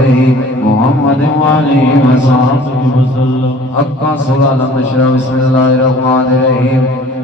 حبيبه محمد وآله وصحبه وسلم. حقا صلى لم نشرح. بسم الله الرحمن الرحيم.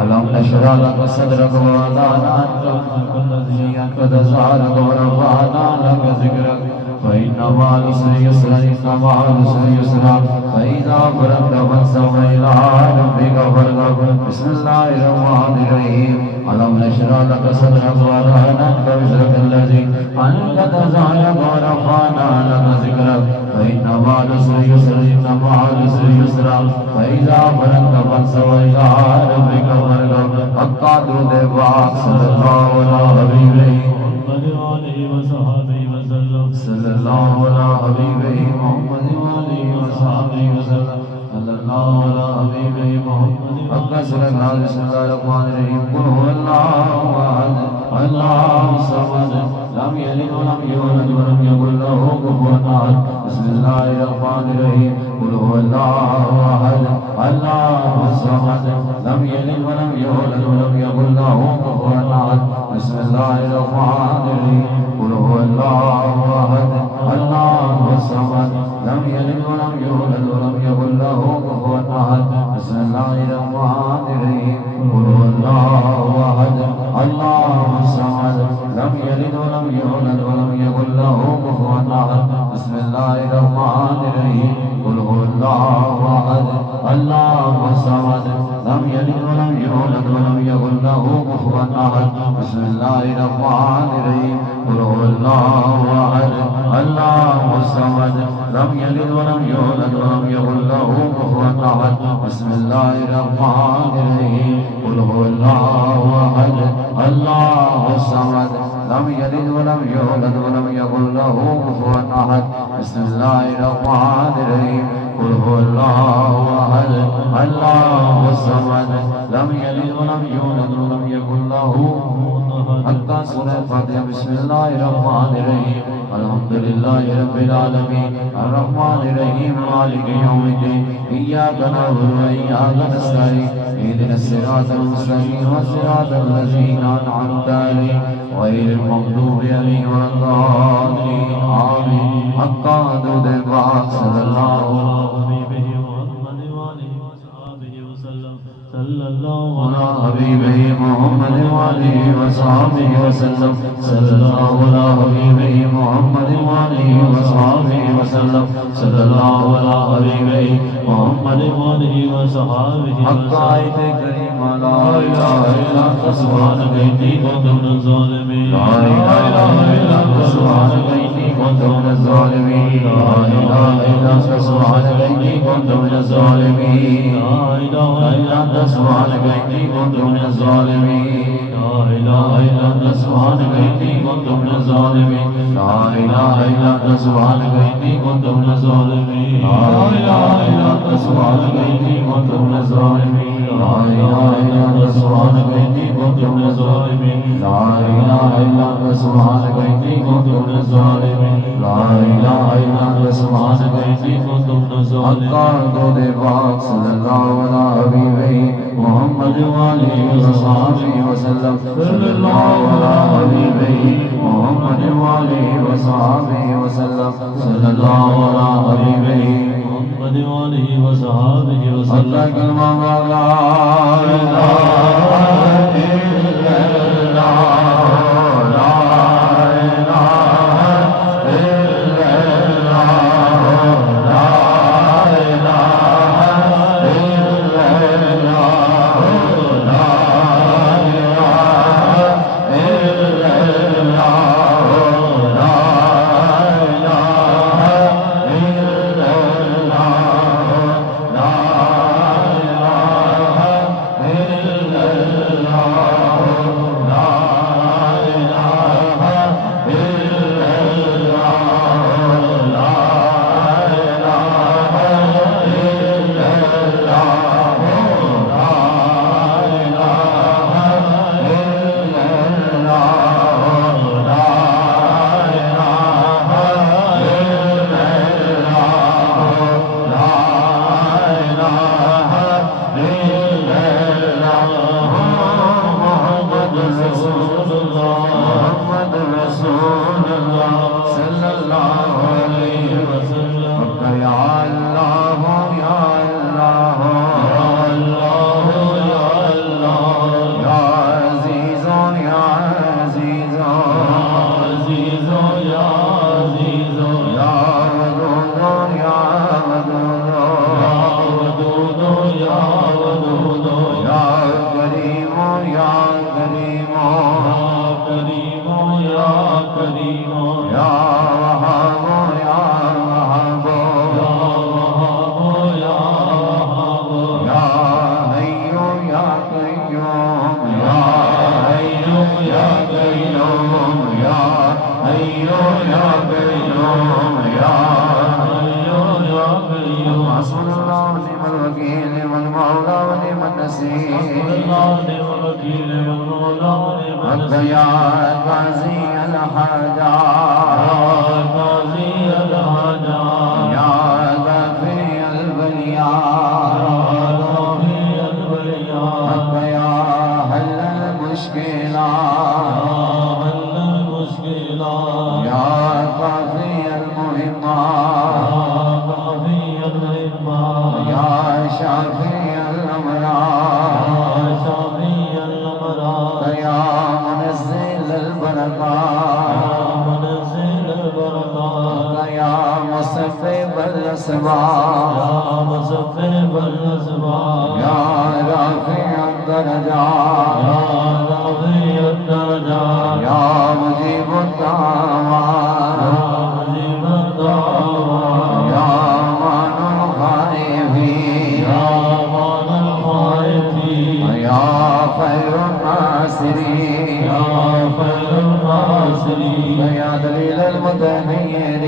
ألم نشرح لك صدرك ووضعنا عنك وزرك الذي أنقض ظهرك ورفعنا لك ذكرك فإن مع العسر يسرا إن مع العسر يسرا فإذا فرغت فانصب إلى ربك فارغب. بسم الله الرحمن الرحيم. ألم نشرح لك صدرك ووضعنا عنك وزرك الذي أنقض ظهرك ورفعنا لك ذكرك فإن مع العسر يسرا إن مع العسر يسرا فإذا فرغت فانصب إلى ربك فارغب. حقا درود پاک صلی اللہ علیہ حبیبہ محمد وآلہ وصحبہ وسلم. صلی اللہ علیہ حبیبہ محمد وآلہ وصحبہ وسلم. صلی اللہ علیہ حبیبہ محمد. حقا صلی اللہ. بسم اللہ الرحمن الرحیم. قل هو اللہ احد اللہ الصمد لم یلد ولم یولد ولم یکن له کفوا احد. بسم اللہ الرحمن الرحیم. قل هو اللہ احد اللہ الصمد لم یلد ولم یولد ولم یکن له کفوا احد. بسم اللہ الرحمن الرحیم. قل هو اللہ احد اللہ الصمد لم یلد ولم یولد ولم یکن له کفوا احد. بسم اللہ الرحمن الرحیم. قل هو اللہ احد اللہ الصمد لم یلد ولم یولد ولم یکن له کفوا احد. بسم اللہ الرحمن الرحیم. قل هو اللہ احد اللہ الصمد لم یلد ولم یولد ولم یکن له کفوا احد. بسم اللہ الرحمن الرحیم. قل هو اللہ احد اللہ الصمد لم یلد ولم یولد ولم یکن له کفوا احد. بسم اللہ الرحمن الرحیم. قل هو اللہ احد اللہ الصمد لم یلد ولم یولد ولم یکن له کفوا احد. بسم اللہ الرحمن الرحیم. قل هو اللہ احد اللہ الصمد لم یلد ولم یولد ولم یکن له. حقا سورہ فاتحہ. بسم اللہ الرحمن الرحیم. الحمدللہ رب العالمین الرحمن الرحیم مالک یوم الدین ایاک نعبد و ایاک نستعین اهدنا الصراط المستقیم صراط الذین انعمت علیہم غیر المغضوب علیہم ولا الضالین آمین. حقا درود پاک صلی اللہ علیہ محمد وآلہ وصحبہ وسلم. صلی اللہ علیہ حبیبہ محمد وآلہ وصحبہ وسلم. صلی اللہ علیہ حبیبہ محمد وآلہ وصحبہ وسلم. صلی اللہ علیہ حبیبہ محمد وآلہ وصحبہ وسلم. حقا آیت کریمہ لا الہ الا انت سبحانک انی کنت من الظالمین. لا الہ الا انت سبحانک انی کنت من الظالمین. لا الہ الا انت سبحانک انی کنت من الظالمین. لا الہ الا انت سبحانک انی کنت من الظالمین. لا الہ الا انت سبحانک انی کنت من الظالمین. لا الہ الا انت سبحانک انی کنت من الظالمین. لا الہ الا انت سبحانک انی کنت من الظالمین. لا الہ الا انت سبحانک انی کنت من الظالمین. لا الہ الا انت سبحانک انی کنت من الظالمین. لا الہ الا انت سبحانک انی کنت من الظالمین. حقا درود پاک صلی اللہ علیہ حبیبہ محمد وآلہ وصحبہ وسلم. صلی اللہ علیہ حبیبہ محمد وآلہ وصحبہ وسلم. صلی اللہ علیہ حبیبہ محمد وآلہ وصحبہ وسلم. اللہ کلمہ لا الہ الا اللہ لا الہ الا اللہ لا الہ الا اللہ لا الہ الا اللہ لا رسول اللہ صلی اللہ علیہ یا اللہ یا اللہ یا اللہ یا عزیز یا عزیز عزیز یا عزیز یا ودود یا ودود یا ودود یا کریم یا کریم کریم یا کریم یا وہاب یا وہاب یا وہاب یا وہاب یا حی یا قیوم یا حی یا قیوم یا حی یا قیوم یا حی یا قیوم حسبنا اللہ ونعم الوکیل نعم المولا ونعم النصیر حق یا قاضی الحاجات یا غافر البلیات حق یا حل المشکلات یا قاضی المہمات یا شافی الامراض یا منزل البرکات یا مسبب الاسباب یا رافع الدرجات یا مجیب الدعوات یا مان الخائفین یا خیر الناصرین یا دلیل المتحیرین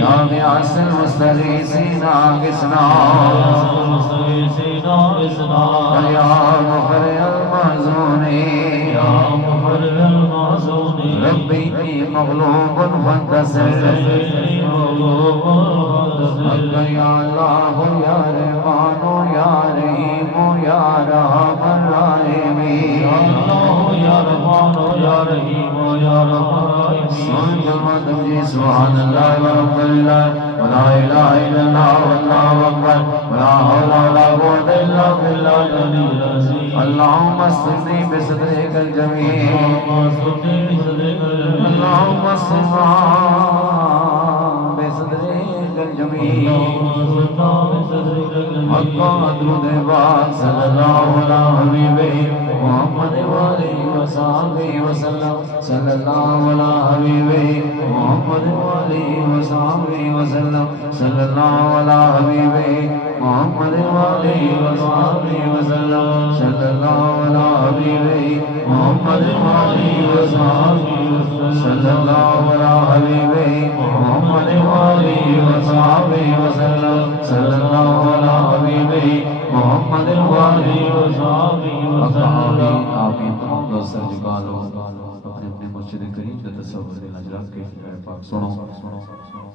یا غیاث المستغیثین آغثنا یا مخرج المحزونین ربی انی مغلوب فانتصر یا اللہ یا رحمان یا رحیم یا رحم الراحمین سبحان اللہ والحمد للہ ولا الہ الا اللہ واللہ اکبر ولا حول ولا قوة الا باللہ العلی العظیم اللہم استغنی بصدرک الجمیل اللہم استغنی بصدرک الجمیل حقا درود پاک صلی اللہ علیہ حبیبہ محمد وآلہ وصحبہ وسلم صلی اللہ علیہ حبیبہ محمد وآلہ وصحبہ وسلم صلی اللہ علیہ حبیبہ محمد وآلہ وصحبہ وسلم صلی اللہ علیہ حبیبہ محمد وآلہ وصحبہ صلی اللہ علیہ حبیبہ محمد وآلہ وصحبہ وسلم صلی اللہ علیہ حبیبہ محمد وآلہ وصحبہ وسلم آمین تمام دوست سر جھکا لو اپنے اپنے مرشد کریم کا تصور نجرہ کے پاک سنو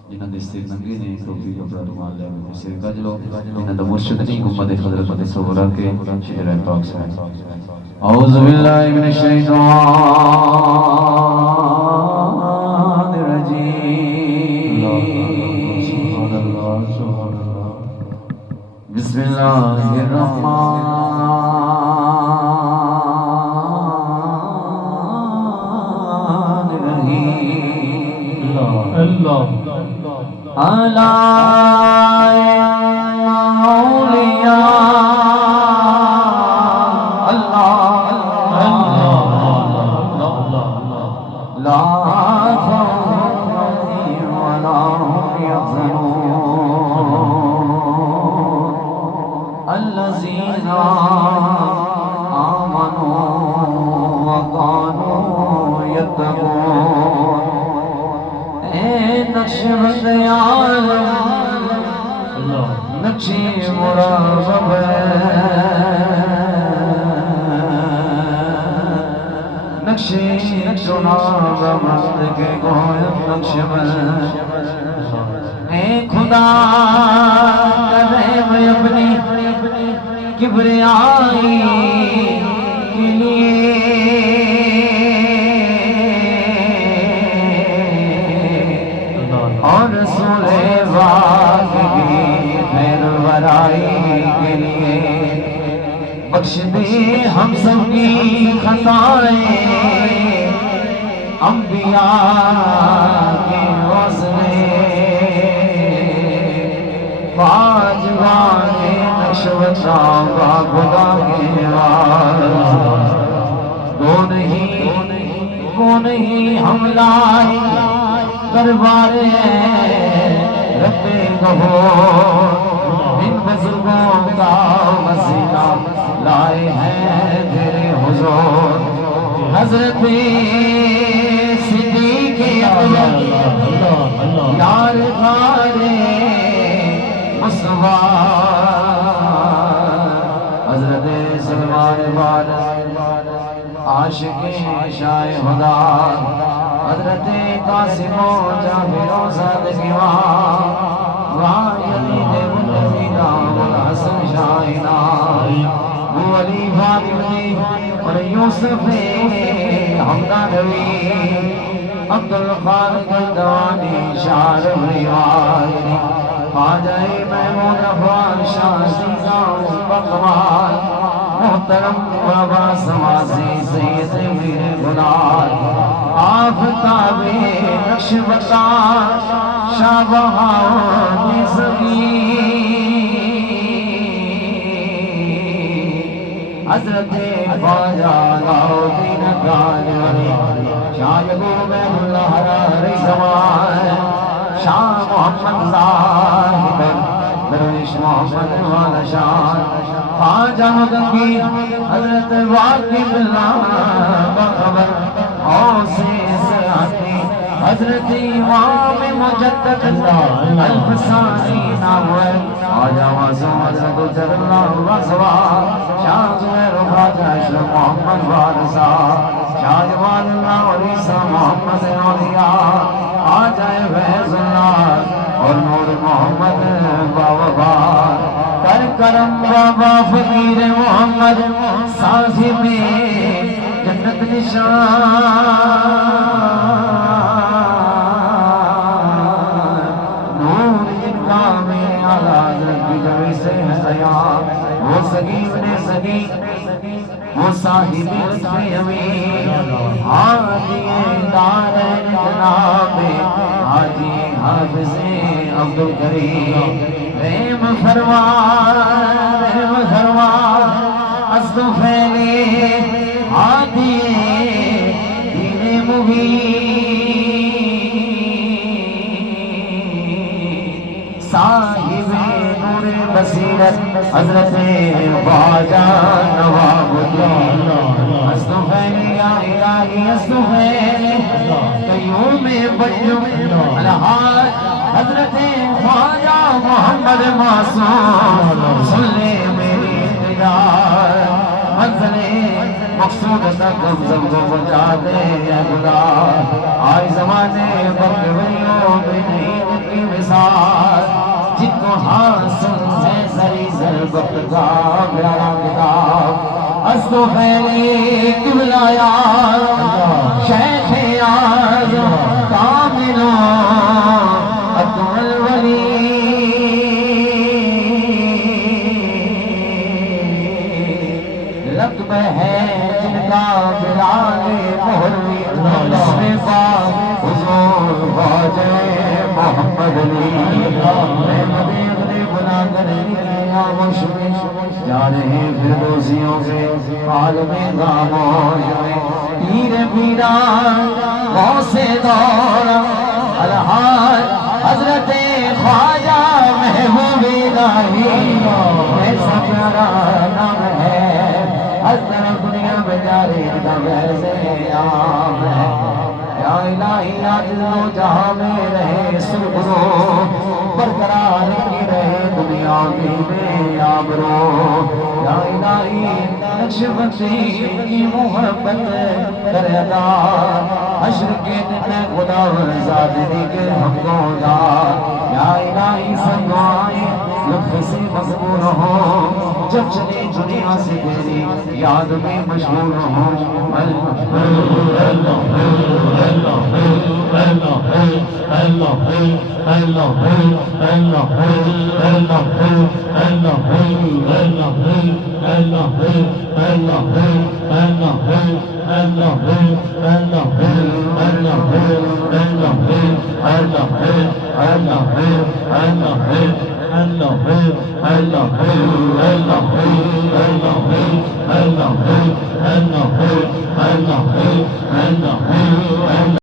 جنہاں دستے ننگے نے ٹوپی کپڑا رومال لے میں سر گج لو جنہاں دا مرشد نہیں گمبد حضرت تصور کے شعر پاک سنو اعوذ باللہ من الشیطان الرجیم بسم اللہ الرحمن الرحیم الا اولیاء اللہ لا خوف علیہم ولا هم يحزنون الذين آمنوا وكانوا يتقون نقشبند عالم نقشی مراقب نقشی جناب مست کے گویم نقشبند اے خدا کرے میں اپنی کبریائی کے لیے اور اور رسول پاک کی خیر الورائی کے لیے بخش دے ہم سب کی خطائیں انبیاء کے حوصلے باجوان نشوتا خدا کے وارث وہ نہیں ہم لائے دربار رب غفور ان بزرگوں کا وسیلہ لائے ہیں تیرے حضور حضرت صدیق اکبر یار غار مصطفیٰ حضرت سلمان فارس عاشق شاہ خدا حضرت قاسم و جابر و صادق وہاں یزید والذین والحسن شاہنا وہ علی فاطمی اور یوسف حمدہ نبی عبدالخالق دوانی شاہ ریوانی خواجہ محمود افغان شاہ سیزان بقوال محترم بابا سماسی سید میر گلال آفتاب نقش بطار شاہ بہاؤ نسبی حضرت خواجہ علاؤدین قادری شاہ یعقوب اللہ حراری زمان شاہ محمد زاہد درویش محمد والا شان خواجہ گنگی حضرت واقف اللہ بخبر اوسی سیاتی حضرت امام مجدد الفسانی ناول خواجہ معصوم حضرت جل اللہ وصوا شاہ زہر خواجہ اشرف محمد وارثہ شاہ جمال اللہ علیسہ محمد اولیاء خواجہ فیض اللہ اور نور محمد بابا کر کرم بابا فقیر محمد صاحب جنت نشان نور جن کا میں اعلیٰ حضرت کی جوی سے ہے سیاح وہ سگی ابن سگی وہ صاحب لطف امین حاجی دارین جناب حاجی حافظ عبدالکریم رحم فرمان استفیلی حادی دین مبین صاحب نور بصیرت حضرت خواجہ نواب الدین استفیلی یا الہی استفیلی قیوم بجو الحاج حضرت خواجہ محمد معصوم سن لے میری انتظار منزل مقصود تک ہم سب کو پہنچا دے یا خدا آئے زمانے برکویوں میں نہیں ان کی مثال جن کو حاصل ہے سری سر وقت کا پیارا کتاب استفیلی قبلہ یار شیخ اعظم کاملوں لقب ہے جن کا بلال مہروی اسم پاک حضور خواجہ محمد علی احمد بنا کر لیا مشرق جانے فردوسیوں کے عالم خاموش میں پیر پیران غوث دور الحاج حضرت خواجہ محبوب الہی ایسا پیارا نام ہے ہر طرف دنیا میں جاری کا ویسے عام ہے یا الہی آج دو جہاں میں رہے سرخرو برقرار کی رہے دنیا میں آبرو یا الہی نقش بندی کی محبت کر ادا حشر کے دن خدا ذاتنی کے ہم کو دا یا الہی سب دعائیں لطف سے مقبول ہو جب چلے دنیا سے تیری یاد میں مشغول ہو Allah